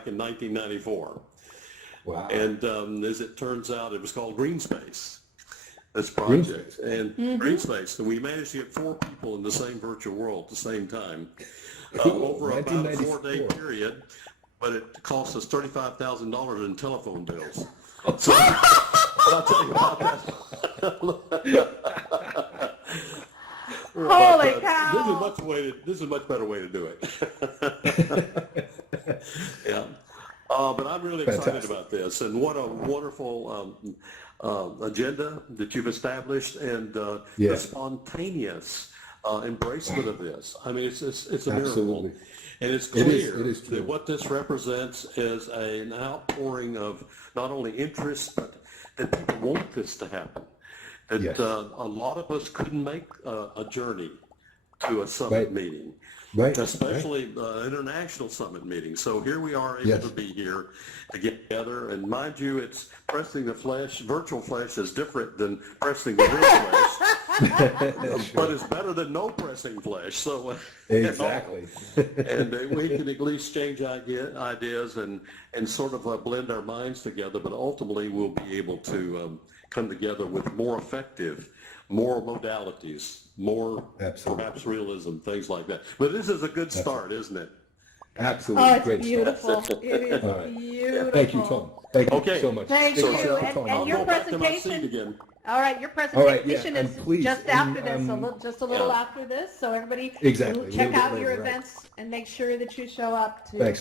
back in 1994. Wow. And as it turns out, it was called Green Space, this project. And Green Space, and we managed to get 4 people in the same virtual world at the same time over about a 4-day period, but it cost us $35,000 in telephone bills. So, I'll tell you about that. Holy cow! This is a much better way to do it. Yeah. But I'm really excited about this, and what a wonderful agenda that you've established, and the spontaneous embracement of this. I mean, it's a miracle, and it's clear that what this represents is an outpouring of not only interest, but that people want this to happen. That a lot of us couldn't make a journey to a summit meeting. Especially international summit meetings. So here we are able to be here to get together. And mind you, it's pressing the flesh. Virtual flesh is different than pressing the real flesh. But it's better than no pressing flesh. So exactly. And we can at least exchange ideas and sort of blend our minds together. But ultimately, we'll be able to come together with more effective, more modalities, more perhaps realism, things like that. But this is a good start, isn't it? Absolutely. Oh, it's great beautiful. Start. It is beautiful. Thank you, Tom. Thank you so much. Thank you. And your presentation. All right, your presentation is just after this, just a little after this. So everybody, check out your events and make sure that you show up to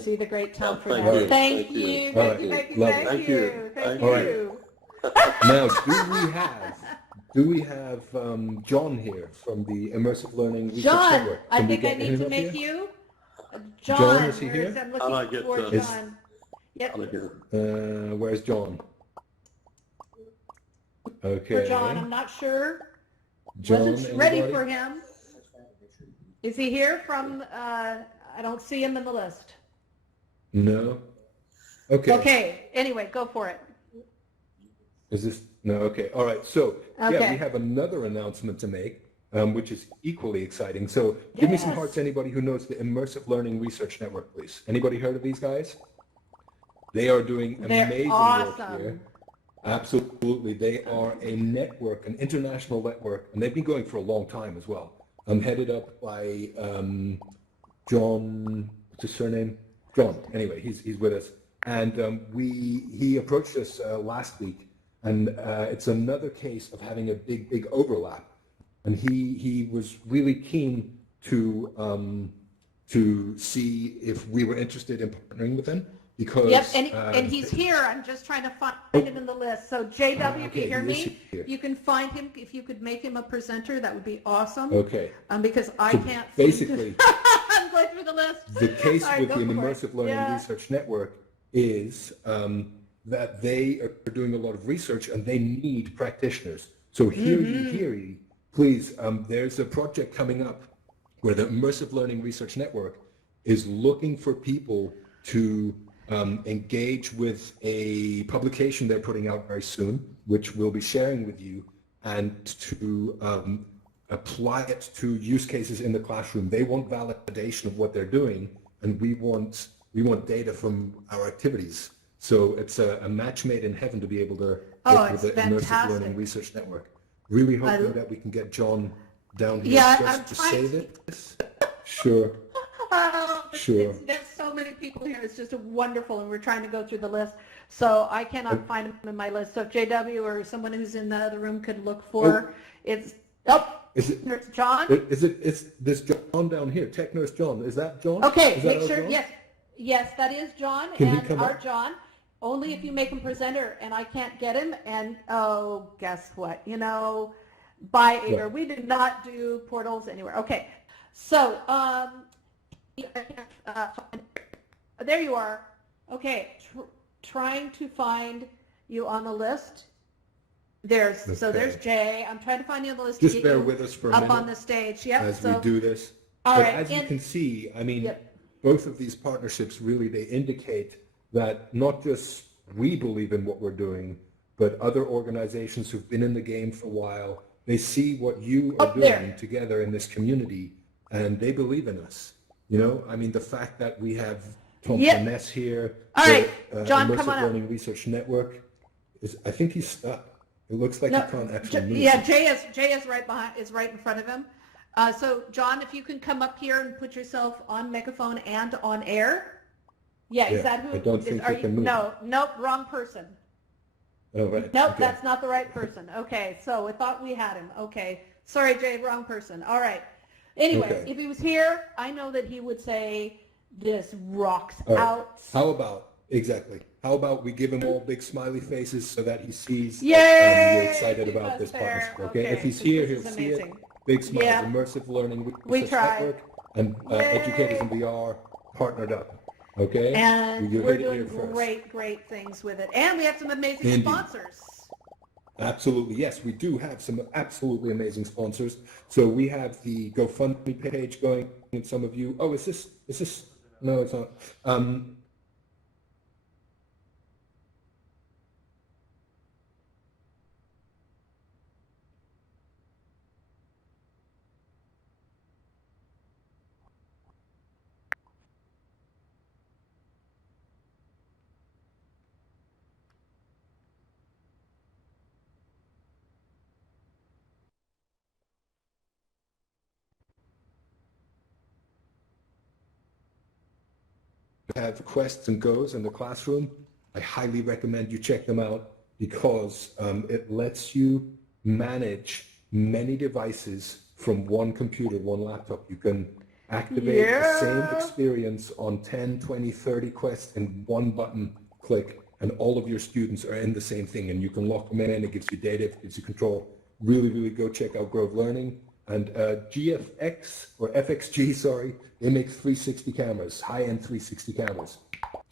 see the great Tom for that. Thank you. Thank you. Now, do we have John here from the Immersive Learning Research Network? I think I need to make you. John, is he here? I'm looking for John. Yep. Where's John? Okay. For John, I'm not sure. John, wasn't ready for him. Is he here from, I don't see him in the list. No. Okay. Okay, anyway, go for it. Is this, no, okay. All right, so yeah, we have another announcement to make, which is equally exciting. So give me some hearts, anybody who knows the Immersive Learning Research Network, please. Anybody heard of these guys? They are doing amazing work here. Absolutely. They are a network, an international network, and they've been going for a long time as well. Headed up by John, what's his surname? John. Anyway, he's with us. And he approached us last week, and it's another case of having a big overlap. And he was really keen to see if we were interested in partnering with him. Because, and he's here. I'm just trying to find him in the list. So JW, if you hear me, you can find him. If you could make him a presenter, that would be awesome. Okay. Because I can't. Basically, I'm going through the list. The case with the Immersive Learning Research Network is that they are doing a lot of research and they need practitioners. So hear ye, please. There's a project coming up where the Immersive Learning Research Network is looking for people to engage with a publication they're putting out very soon, which we'll be sharing with you, and to apply it to use cases in the classroom. They want validation of what they're doing, and we want data from our activities. So it's a match made in heaven to be able to work with the Immersive Learning Research Network. Really hoping that we can get John down here just to say this. Sure. There's so many people here. It's just wonderful, and we're trying to go through the list. So I cannot find him in my list. So if JW or someone who's in the other room could look for it's John. It's this John down here, Tech Nurse John. Is that John? Okay, make sure. John? Yes, that is John. Can he come our up? John. Only if you make him presenter, and I can't get him. And guess what? By Ader, we did not do portals anywhere. Okay, so there you are. Okay, trying to find you on the list. There's Jay. I'm trying to find you on the list. Just bear with us for a minute up on the stage. Yep. As we do this. All right. As you can see, I mean, both of these partnerships really they indicate that not just we believe in what we're doing, but other organizations who've been in the game for a while. They see what you are doing together in this community, and they believe in us. I mean, the fact that we have Tom Finesse here. All right, John, come on Immersive Learning Research Network. I think he's stuck. It looks like he can't actually move. Yeah, Jay is right behind, is right in front of him. So John, if you can come up here and put yourself on megaphone and on air. Yeah, is that who? I don't think he can move. No, nope, wrong person. Oh, right. Nope, okay. That's not the right person. Okay, so I thought we had him. Okay, sorry, Jay, wrong person. All right. Anyway, if he was here, I know that he would say this rocks out. How about, exactly. How about we give him all big smiley faces so that he sees Yay! We're excited about this partnership, okay? If he's here, he'll see it. Big smiles, Immersive Learning Research Network, and Educators in VR partnered up, okay? And we're doing great things with it. And we have some amazing sponsors. Absolutely, yes, we do have some absolutely amazing sponsors. So we have the GoFundMe page going, and some of you, is this, no, it's not. Have quests and goes in the classroom. I highly recommend you check them out because it lets you manage many devices from one computer, one laptop. You can activate the same experience on 10, 20, 30 quests in one button click, and all of your students are in the same thing, and you can lock them in. It gives you data, it gives you control. Really go check out Grove Learning. And GFX, or FXG, sorry, they make 360 cameras, high-end 360 cameras.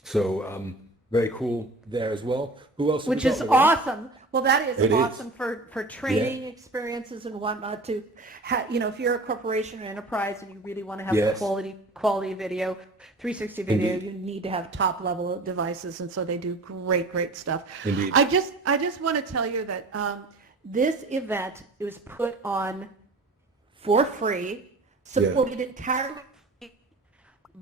So very cool there as well. Who else? Which is awesome. Well, that is awesome for training experiences and whatnot. To if you're a corporation or enterprise and you really want to have quality video, 360 video, you need to have top-level devices, and so they do great stuff. Indeed. I just want to tell you that this event was put on for free, supported entirely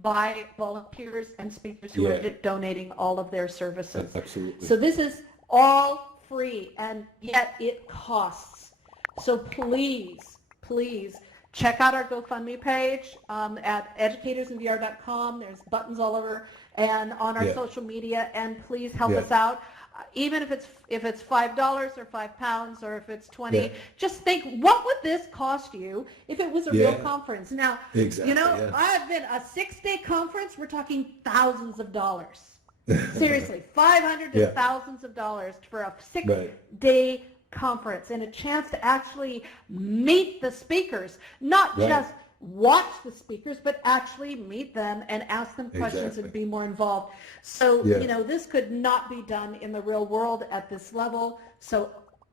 by volunteers and speakers who are donating all of their services. Absolutely. So this is all free, and yet it costs. So please check out our GoFundMe page at educatorsinvr.com. There's buttons all over, and on our social media, and please help us out. Even if it's $5 or £5 or if it's 20, just think, what would this cost you if it was a real conference? Now, I've been a 6-day conference. We're talking thousands of dollars. Seriously, 500 to thousands of dollars for a 6-day conference and a chance to actually meet the speakers, not just watch the speakers, but actually meet them and ask them questions and be more involved. So, this could not be done in the real world at this level. So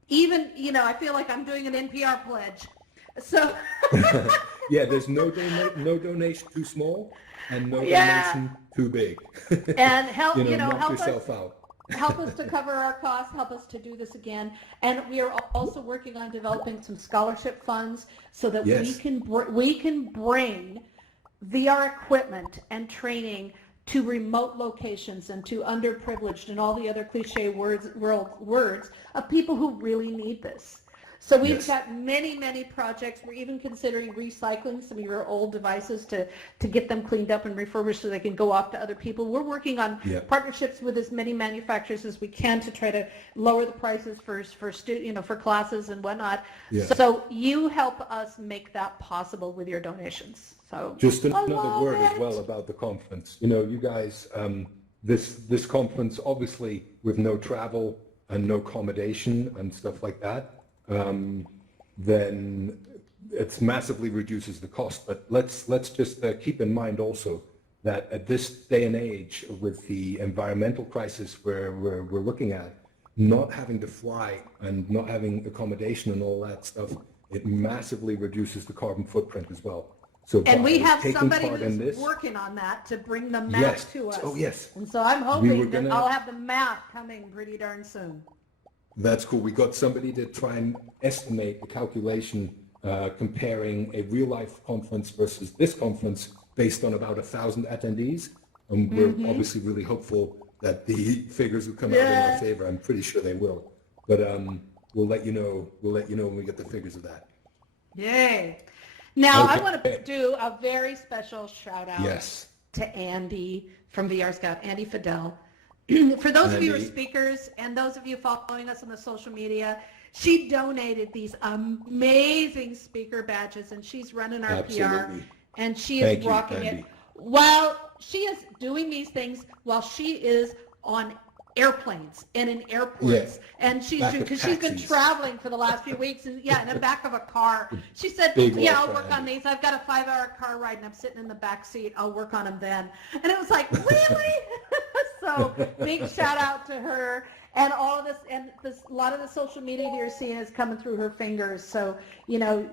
even, I feel like I'm doing an NPR pledge. So there's no donation too small and no donation too big. And help, help yourself out. Help us to cover our costs, help us to do this again. And we are also working on developing some scholarship funds so that we can bring VR equipment and training to remote locations and to underprivileged and all the other cliche words of people who really need this. So we've got many projects. We're even considering recycling some of your old devices to get them cleaned up and refurbished so they can go off to other people. We're working on partnerships with as many manufacturers as we can to try to lower the prices for classes and whatnot. So you help us make that possible with your donations. So just another word as well about the conference. You guys, this conference, obviously with no travel and no accommodation and stuff like that, then it massively reduces the cost. But let's just keep in mind also that at this day and age, with the environmental crisis we're looking at, not having to fly and not having accommodation and all that stuff, it massively reduces the carbon footprint as well. So and we have somebody who's working on that to bring the math to us. Oh, yes. And so I'm hoping that I'll have the math coming pretty darn soon. That's cool. We got somebody to try and estimate the calculation comparing a real-life conference versus this conference based on about 1,000 attendees. We're obviously really hopeful that the figures will come out in our favor. I'm pretty sure they will. But we'll let you know. We'll let you know when we get the figures of that. Yay. Now, I want to do a very special shout out to Andy from VR Scout, Andy Fidel. For those of you who are speakers and those of you following us on the social media, she donated these amazing speaker badges, and she's running our PR, and she is rocking it. While she is doing these things, while she is on airplanes and in airports, and she's been traveling for the last few weeks, and in the back of a car. She said, I'll work on these. I've got a 5-hour car ride, and I'm sitting in the back seat. I'll work on them then. And it was like, really? So big shout out to her. And all of this, and a lot of the social media you're seeing is coming through her fingers. So,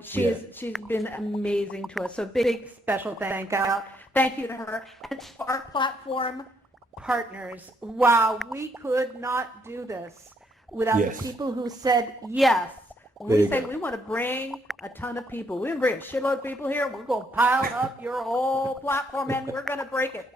she's been amazing to us. So big special thank you to her. And to our platform partners. Wow, we could not do this without the people who said yes. When we say we want to bring a ton of people, we bring a shitload of people here, we're going to pile up your whole platform and we're going to break it.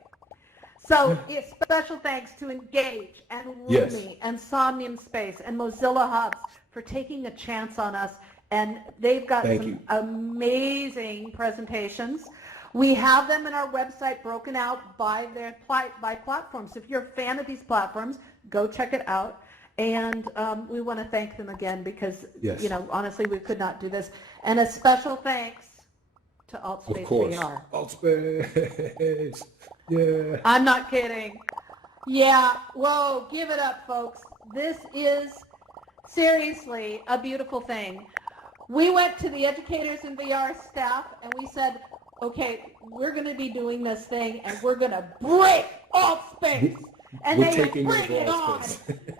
So it's special thanks to Engage and Rumi and Somnium Space and Mozilla Hubs for taking a chance on us. And they've got some amazing presentations. We have them in our website broken out by platforms. If you're a fan of these platforms, go check it out. And we want to thank them again because, honestly, we could not do this. And a special thanks to AltspaceVr. Of course. Altspace. Yeah. I'm not kidding. Yeah. Whoa. Give it up, folks. This is seriously a beautiful thing. We went to the educators and VR staff and we said, okay, we're going to be doing this thing and we're going to break Altspace. And they would bring it on.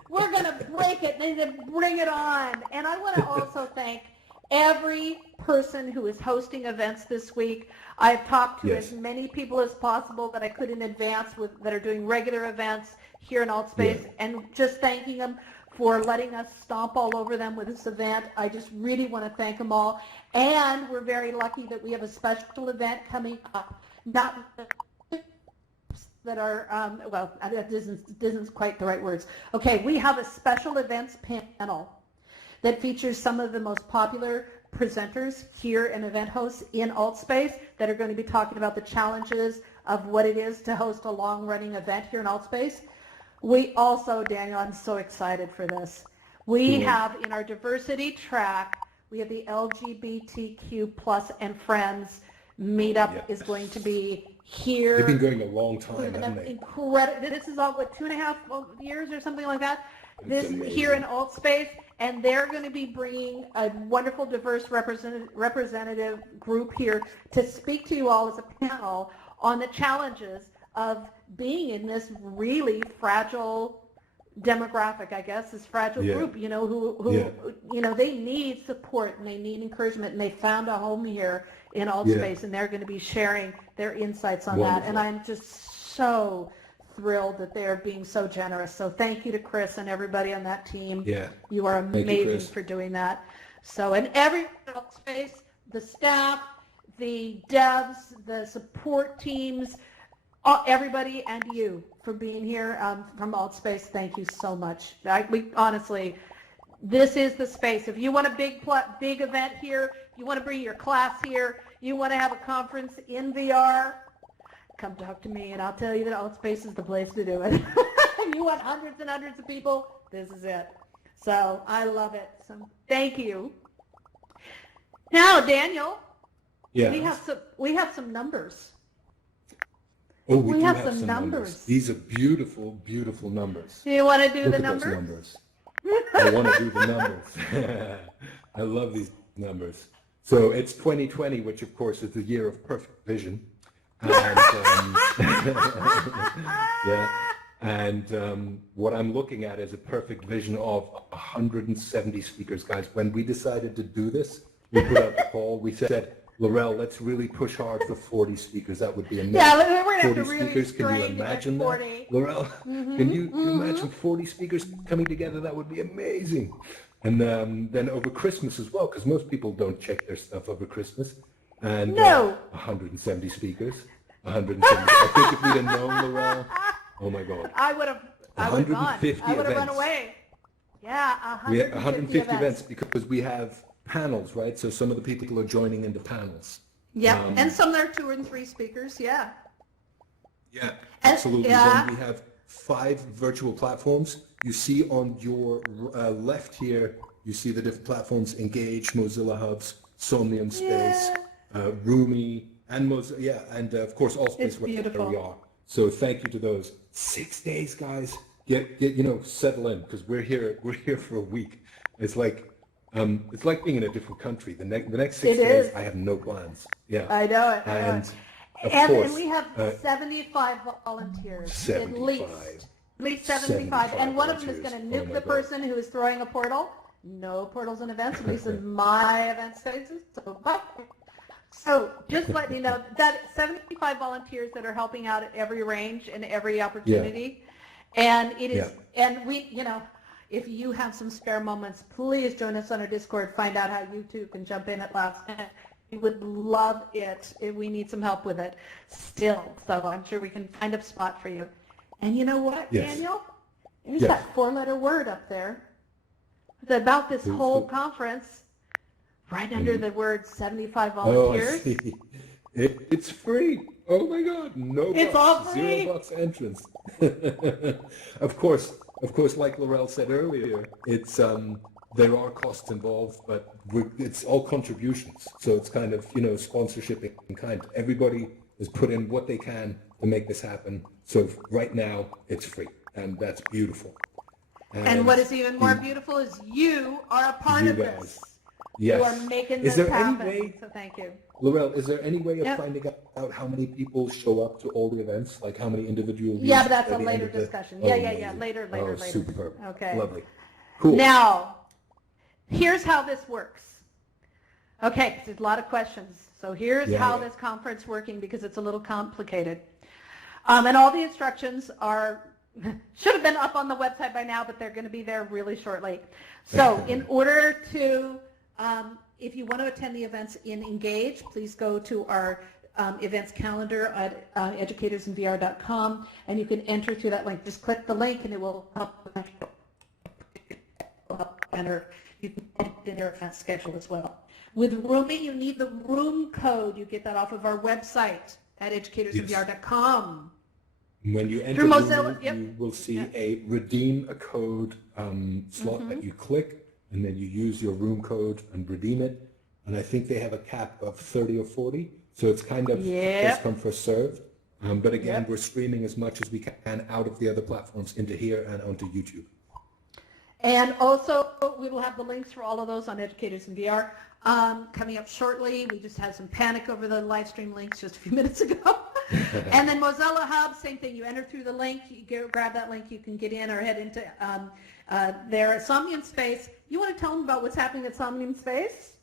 We're going to break it. They said, bring it on. And I want to also thank every person who is hosting events this week. I've talked to as many people as possible that I could in advance that are doing regular events here in Altspace, and just thanking them for letting us stomp all over them with this event. I just really want to thank them all. And we're very lucky that we have a special event coming up. Not that are, that isn't quite the right words. Okay, we have a special events panel that features some of the most popular presenters here and event hosts in Altspace that are going to be talking about the challenges of what it is to host a long-running event here in Altspace. We also, Daniel, I'm so excited for this. We have in our diversity track, we have the LGBTQ plus and friends meetup is going to be here. They've been going a long time, haven't they? Incredible. This is all, 2.5 years or something like that? This here in Altspace, and they're going to be bringing a wonderful, diverse representative group here to speak to you all as a panel on the challenges of being in this really fragile demographic, I guess, this fragile group, who they need support and they need encouragement, and they found a home here in Altspace, and they're going to be sharing their insights on that. And I'm just so thrilled that they're being so generous. So thank you to Chris and everybody on that team. Yeah. You are amazing for doing that. So, and every Altspace, the staff, the devs, the support teams, everybody, and you for being here from Altspace. Thank you so much. We honestly, this is the space. If you want a big event here, you want to bring your class here, you want to have a conference in VR, come talk to me, and I'll tell you that Altspace is the place to do it. If you want hundreds and hundreds of people, this is it. So I love it. So thank you. Now, Daniel, we have some numbers. Oh, we have some numbers. These are beautiful, beautiful numbers. Do you want to do the numbers? Those numbers. I want to do the numbers. I love these numbers. So it's 2020, which of course is the year of perfect vision. And what I'm looking at is a perfect vision of 170 speakers, guys. When we decided to do this, we put out the call. We said, Laurel, let's really push hard for 40 speakers. That would be amazing. Yeah, we're going to have to 40 really speakers. Can you imagine that? Laurel, can you imagine 40 speakers coming together? That would be amazing. And then over Christmas as well, because most people don't check their stuff over Christmas. And 170 speakers. 170. I think if we'd have known, Laurel, oh my God. I would have gone. I would have run away. Yeah, 150 events because we have panels, right? So some of the people are joining into panels. Yeah, and some there are 2 and 3 speakers, yeah. Yeah, absolutely. Yeah. Then we have 5 virtual platforms. You see on your left here, you see the different platforms: Engage, Mozilla Hubs, Somnium Space, Roomy, and and of course AltspaceVr where we are. So thank you to those. 6 days, guys. Get settle in, because we're here for a week. It's like being in a different country. The next 6 days, I have no plans. Yeah, I know it. And and we have 75 volunteers, at least 75. And one of them is going to nuke the person who is throwing a portal. No portals and events, at least in my event spaces. So just letting you know that 75 volunteers that are helping out at every range and every opportunity. And it is, and we, if you have some spare moments, please join us on our Discord. Find out how you too can jump in at last minute. We would love it. We need some help with it still. So I'm sure we can find a spot for you. And you know what, Daniel? There's that 4-letter word up there. It's about this whole conference, right under the word 75 volunteers. Oh, I see. It's free. Oh my God, no it's bucks, all free. $0 entrance. Of course, like Laurel said earlier, it's there are costs involved, but it's all contributions. So it's kind of sponsorship in kind. Everybody has put in what they can to make this happen. So right now it's free, and that's beautiful. And what is even more beautiful is you are a part of this. Yes. You are making this happen. So thank you. Laurel, is there any way of finding out how many people show up to all the events? Like how many individuals? Yeah, but that's a later discussion. Later. Superb. Okay. Lovely. Cool. Now, here's how this works. Okay, there's a lot of questions. So here's how this conference working, because it's a little complicated. And all the instructions should have been up on the website by now, but they're going to be there really shortly. So in order to if you want to attend the events in Engage, please go to our events calendar at educatorsinvr.com, and you can enter through that link. Just click the link and it will help enter. You can enter in your event schedule as well. With Roomy, you need the room code. You get that off of our website at educatorsinvr.com. When you enter Mozilla, you will see a redeem a code slot that you click, and then you use your room code and redeem it. And I think they have a cap of 30 or 40. So it's kind of first come, first served. But again, we're streaming as much as we can out of the other platforms into here and onto YouTube. And also, we will have the links for all of those on Educators in VR coming up shortly. We just had some panic over the live stream links just a few minutes ago. And then Mozilla Hub, same thing. You enter through the link, you grab that link, you can get in or head into their Somnium Space. You want to tell them about what's happening at Somnium Space?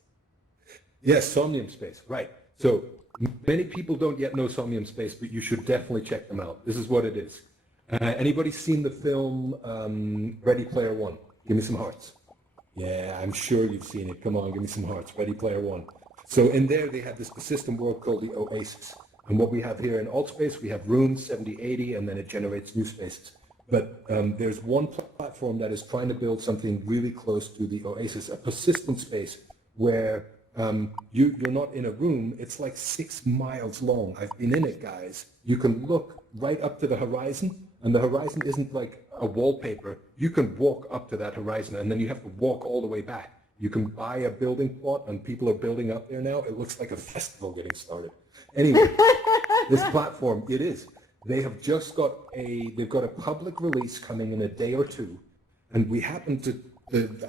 Yes, Somnium Space, right. So many people don't yet know Somnium Space, but you should definitely check them out. This is what it is. Anybody seen the film Ready Player One? Give me some hearts. Yeah, I'm sure you've seen it. Come on, give me some hearts. Ready Player One. So in there, they have this persistent world called the Oasis. And what we have here in AltSpace, we have rooms 7080, and then it generates new spaces. But there's one platform that is trying to build something really close to the Oasis, a persistent space where you're not in a room. It's like 6 miles long. I've been in it, guys. You can look right up to the horizon, and the horizon isn't like a wallpaper. You can walk up to that horizon, and then you have to walk all the way back. You can buy a building plot, and people are building up there now. It looks like a festival getting started. Anyway, this platform, it is. They have just got they've got a public release coming in a day or two, and we happen to,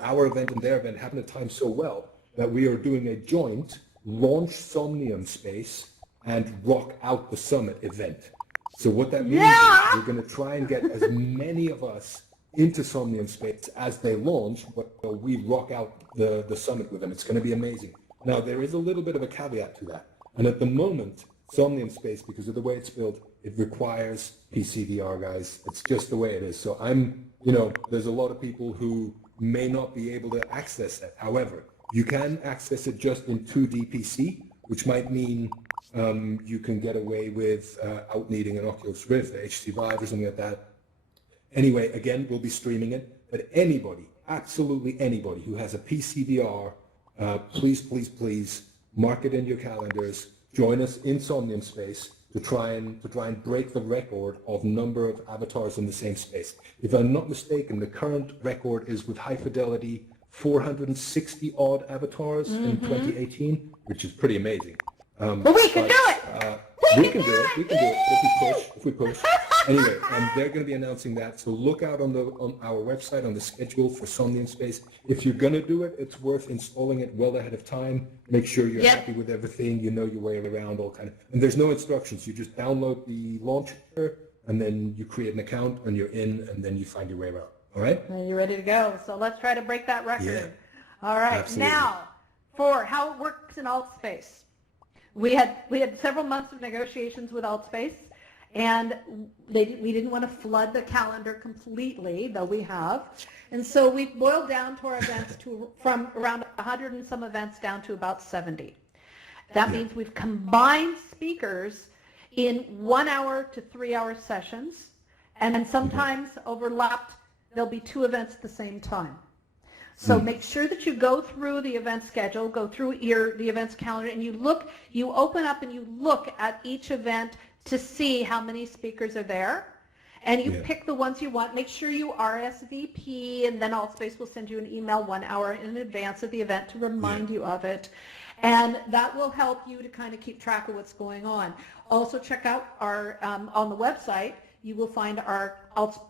our event and their event happen to time so well that we are doing a joint launch Somnium Space and Rock Out the Summit event. So what that means is we're going to try and get as many of us into Somnium Space as they launch, but we rock out the summit with them. It's going to be amazing. Now, there is a little bit of a caveat to that. And at the moment, Somnium Space, because of the way it's built, it requires PCVR, guys. It's just the way it is. So there's a lot of people who may not be able to access that. However, you can access it just in 2D PC, which might mean you can get away with out needing an Oculus Rift, the HTC Vive or something like that. Anyway, again, we'll be streaming it, but anybody, absolutely anybody who has a PC VR, please, please, please mark it in your calendars. Join us in Somnium Space to try and break the record of number of avatars in the same space. If I'm not mistaken, the current record is with high fidelity 460 odd avatars in 2018, which is pretty amazing. But we can do it. We can do it if we push. Anyway, they're going to be announcing that, so look out on our website on the schedule for Somnium Space. If you're going to do it, it's worth installing it well ahead of time. Make sure you're happy with everything, you know your way around, all kind of. And there's no instructions. You just download the launcher, and then you create an account, and you're in, and then you find your way around. All right? And you're ready to go. So let's try to break that record. Yeah. All right. Absolutely. Now, for how it works in AltSpace. We had several months of negotiations with AltSpace, and we didn't want to flood the calendar completely, though we have. And so we've boiled down to our events from around 100 and some events down to about 70. That means we've combined speakers in 1 hour to 3 hour sessions, and sometimes overlapped, there'll be 2 events at the same time. So make sure that you go through the event schedule, go through the events calendar, and you open up and you look at each event to see how many speakers are there. And you pick the ones you want. Make sure you RSVP, and then AltSpace will send you an email 1 hour in advance of the event to remind you of it. And that will help you to kind of keep track of what's going on. Also check out our, on the website, you will find our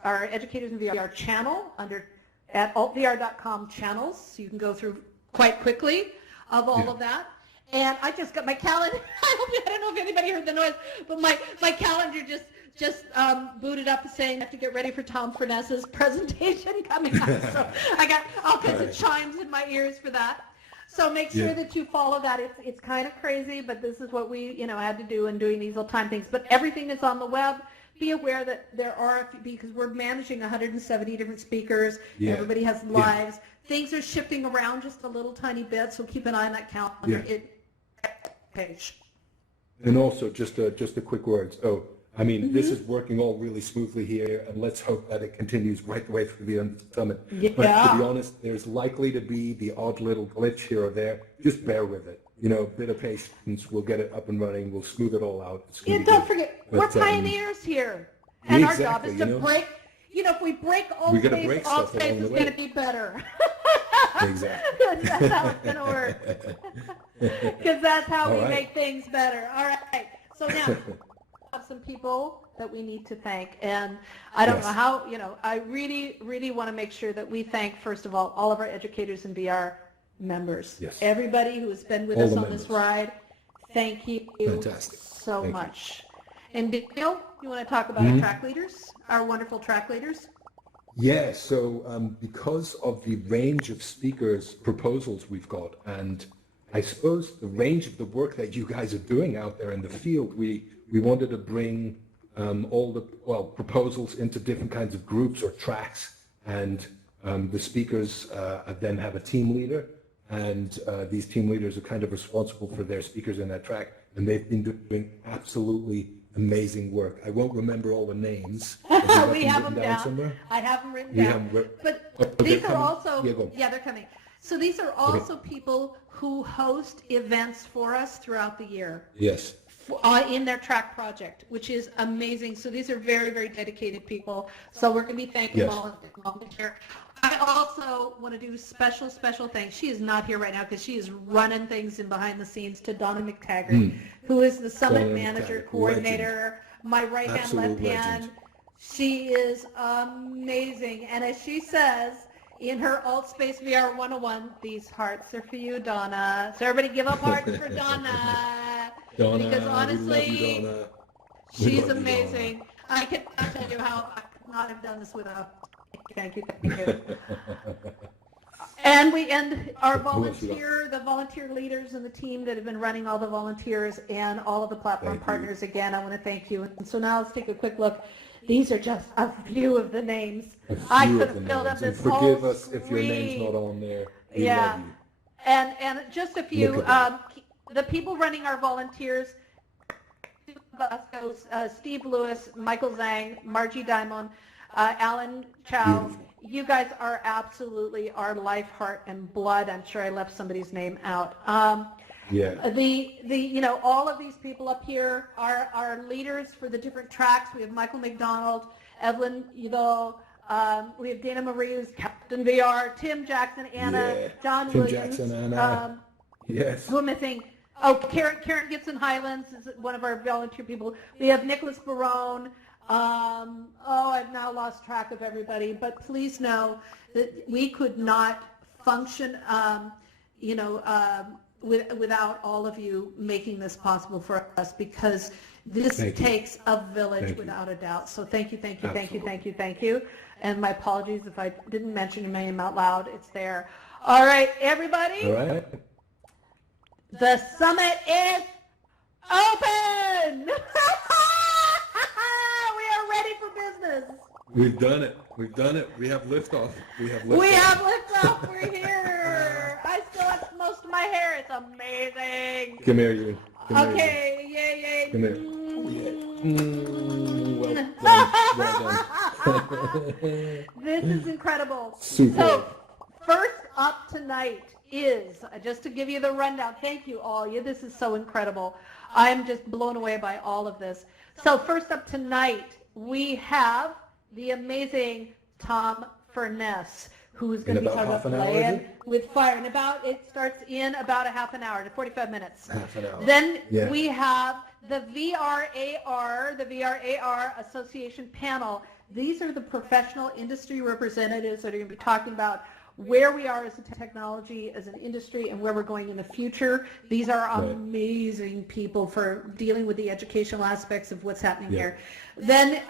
Educators in VR channel at altvr.com channels, so you can go through quite quickly of all of that. And I just got my calendar. I don't know if anybody heard the noise, but my calendar just booted up saying I have to get ready for Tom Furness's presentation coming up. So I got all kinds of chimes in my ears for that. So make sure that you follow that. It's kind of crazy, but this is what we had to do in doing these old-time things. But everything is on the web. Be aware that there are, because we're managing 170 different speakers, everybody has lives. Things are shifting around just a little tiny bit, so keep an eye on that calendar page. And also, just a quick word. So, I mean, this is working all really smoothly here, and let's hope that it continues right the way through the summit. But to be honest, there's likely to be the odd little glitch here or there. Just bear with it. A bit of patience, we'll get it up and running, we'll smooth it all out. Don't forget, we're pioneers here. And our job is to break, if we break AltSpace, AltSpace is going to be better. Exactly. That's how it's going to work. Because that's how we make things better. All right. So now, we have some people that we need to thank. And I don't know how, I really, really want to make sure that we thank, first of all of our Educators in VR members. Yes. Everybody who has been with us on this ride, thank you so much. And Daniel, you want to talk about our track leaders, our wonderful track leaders? Yeah, so because of the range of speakers proposals we've got, and I suppose the range of the work that you guys are doing out there in the field, we wanted to bring all the proposals into different kinds of groups or tracks, and the speakers then have a team leader. And these team leaders are kind of responsible for their speakers in that track, and they've been doing absolutely amazing work. I won't remember all the names. We have them down. Somewhere? I have them written down. But these are also, they're coming. So these are also people who host events for us throughout the year. Yes. In their track project, which is amazing. So these are very, very dedicated people. So we're going to be thanking volunteer. I also want to do special thanks. She is not here right now because she is running things in behind the scenes to Donna McTaggart, who is the summit manager, coordinator, my right hand, left hand. She is amazing. And as she says in her AltspaceVr 101, these hearts are for you, Donna. So everybody give up hearts for Donna. Because honestly, we love you, Donna. She's amazing. I cannot tell you how I could not have done this without. Thank you. And we end our the volunteer leaders and the team that have been running all the volunteers and all of the platform partners. Again, I want to thank you. And so now let's take a quick look. These are just a few of the names. I could have filled up this whole screen. Forgive us if your name's not on there. We love you. And just a few. The people running our volunteers, Vasco, Steve Lewis, Michael Zhang, Margie Diamond, Alan Chow. Beautiful. You guys are absolutely our life, heart, and blood. I'm sure I left somebody's name out. All of these people up here are leaders for the different tracks. We have Michael McDonald, Evelyn Udall, we have Dana Marie, who's Captain VR, Tim Jackson, Anna, John Williams. Jackson, Anna. Yes. Who am I thinking? Oh, Karen Gibson Highlands is one of our volunteer people. We have Nicholas Barone. I've now lost track of everybody, but please know that we could not function, without all of you making this possible for us, because this takes a village without a doubt. So thank you. And my apologies if I didn't mention your name out loud. It's there. All right, everybody. All right. The summit is open. We've done it. We have liftoff. We're here. I still have most of my hair. It's amazing. Come here, you. Okay. Yay. Come here. Well done. This is incredible. Super. So, first up tonight is, just to give you the rundown, thank you all. This is so incredible. I'm just blown away by all of this. So, first up tonight, we have the amazing Tom Furness, who's going to be talking about playing with fire. And it starts in about a half an hour to 45 minutes. Half an hour. Then we have the VRAR Association panel. These are the professional industry representatives that are going to be talking about where we are as a technology, as an industry, and where we're going in the future. These are amazing people for dealing with the educational aspects of what's happening here. Then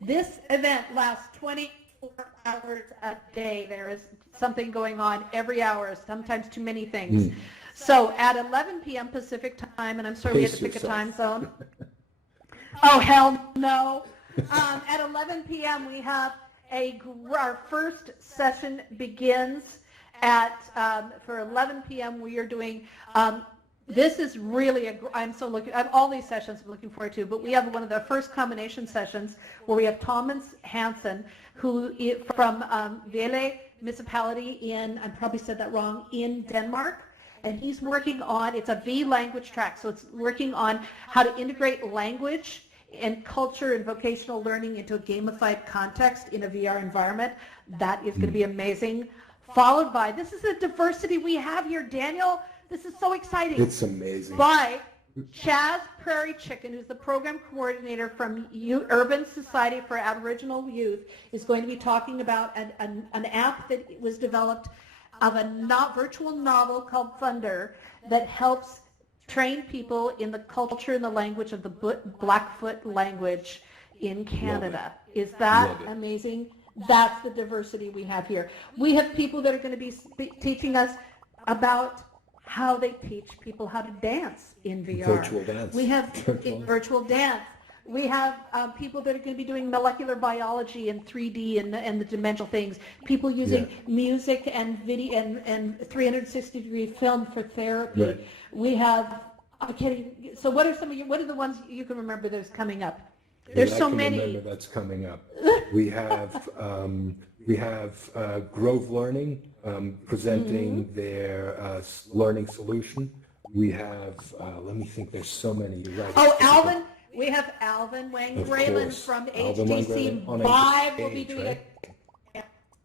this event lasts 24 hours a day. There is something going on every hour, sometimes too many things. So at 11 p.m. Pacific time, and I'm sorry we had to pick a time zone. Oh, hell no. At 11 p.m. we have our first session begins for 11 p.m. We are doing, this is really, all these sessions I'm looking forward to, but we have one of the first combination sessions where we have Thomas Hanson, who from Vele municipality I probably said that wrong, in Denmark. And he's working on, it's a V language track, so it's working on how to integrate language and culture and vocational learning into a gamified context in a VR environment. That is going to be amazing. Followed by, this is the diversity we have here, Daniel. This is so exciting. It's amazing. By Chaz Prairie Chicken, who's the program coordinator from Urban Society for Aboriginal Youth, is going to be talking about an app that was developed of a virtual novel called Thunder that helps train people in the culture and the language of the Blackfoot language in Canada. Is that amazing? That's the diversity we have here. We have people that are going to be teaching us about how they teach people how to dance in VR. Virtual dance. We have virtual dance. We have people that are going to be doing molecular biology and 3D and the dimensional things. People using music and video and 360-degree film for therapy. Right. We have. So what are the ones you can remember that's coming up? There's so many. Remember that's coming up. We have Grove Learning presenting their learning solution. We have. Let me think. There's so many. You're right. Oh, Alvin. We have Alvin Wang Graylin from HTC Vive will be doing it.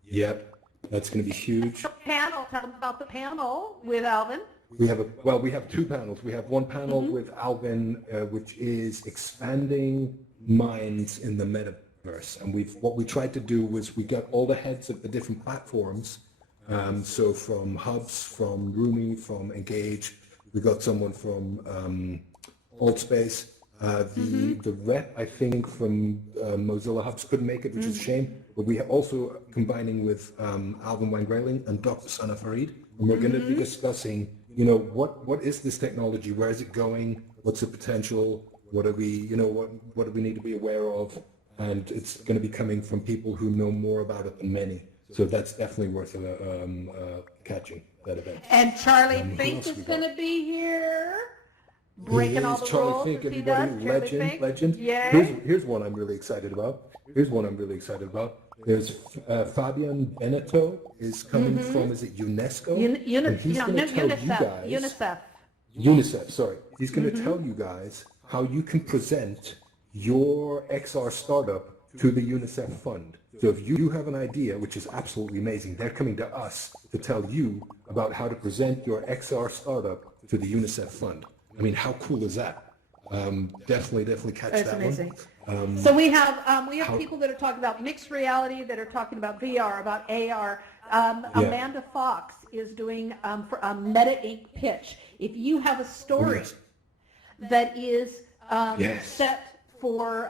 Yep, that's going to be huge. Panel. Tell them about the panel with Alvin. We have two panels. We have one panel with Alvin, which is expanding minds in the metaverse. And what we tried to do was we got all the heads of the different platforms. So from Hubs, from Rumi, from Engage, we got someone from Altspace. The rep, I think, from Mozilla Hubs couldn't make it, which is a shame. But we are also combining with Alvin Wang Graylin and Dr. Sana Farid. And we're going to be discussing, what is this technology? Where is it going? What's the potential? What do we need to be aware of? And it's going to be coming from people who know more about it than many. So that's definitely worth catching that event. And Charlie Fink is going to be here. breaking all the Charlie rules. Fink, as he everybody, does. Charlie legend. Yay. Here's one I'm really excited about. There's Fabian Beneteau is coming from, is it UNESCO? And he's going to tell you guys. UNICEF, sorry. He's going to tell you guys how you can present your XR startup to the UNICEF fund. So if you have an idea, which is absolutely amazing, they're coming to us to tell you about how to present your XR startup to the UNICEF fund. I mean, how cool is that? Definitely catch that amazing. one. So we have people that are talking about mixed reality, that are talking about VR, about AR. Amanda Fox is doing for a Meta Inc. pitch. If you have a story that is set for,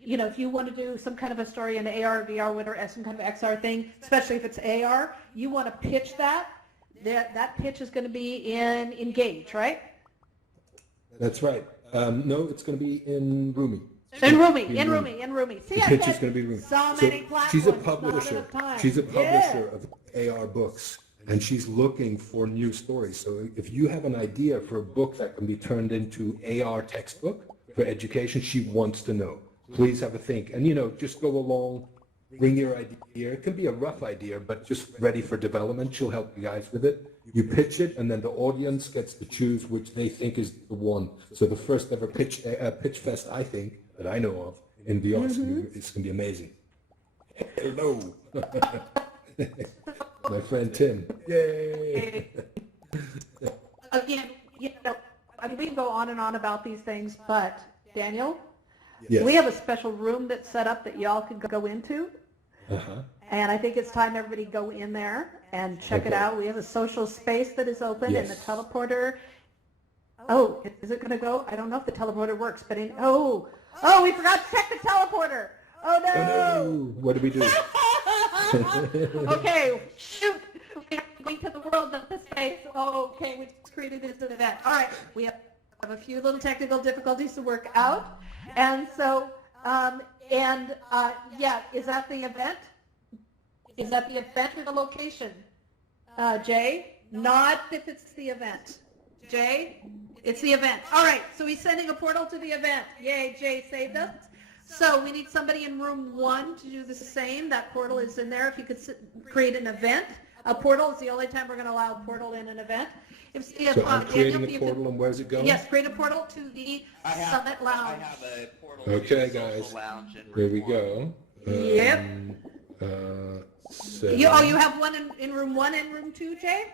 if you want to do some kind of a story in AR, VR, whatever, some kind of XR thing, especially if it's AR, you want to pitch that. That pitch is going to be in Engage, right? That's right. No, it's going to be in Rumi. In Rumi. See, the pitch is going to be Rumi. So many platforms. She's a publisher. She's a publisher of AR books, and she's looking for new stories. So if you have an idea for a book that can be turned into AR textbook for education, she wants to know. Please have a think, and just go along, bring your idea. It can be a rough idea, but just ready for development. She'll help you guys with it. You pitch it, and then the audience gets to choose which they think is the one. So the first ever pitch fest, I think, that I know of in VR, it's going to be amazing. Hello, my friend Tim. Yay! Again, we can go on and on about these things, but Daniel, yes. We have a special room that's set up that y'all can go into. And I think it's time everybody go in there and check it out. We have a social space that is open, and the teleporter. Oh, is it going to go? I don't know if the teleporter works, but we forgot to check the teleporter. Oh no! Oh, no. What do we do? Okay, shoot. We're going to the world of the space. Okay, we just created this event. All right, we have a few little technical difficulties to work out, and so is that the event? Is that the event or the location? Jay? Not if it's the event. Jay? It's the event. All right, so he's sending a portal to the event. Yay, Jay saved us. So we need somebody in room 1 to do the same. That portal is in there. If you could create an event. A portal is the only time we're going to allow a portal in an event. So I'm creating a portal, and where's it going? Yes, create a portal to the Summit Lounge. I have a portal. Okay, guys. Here we go. Yep. So You have one in room 1 and room 2, Jay?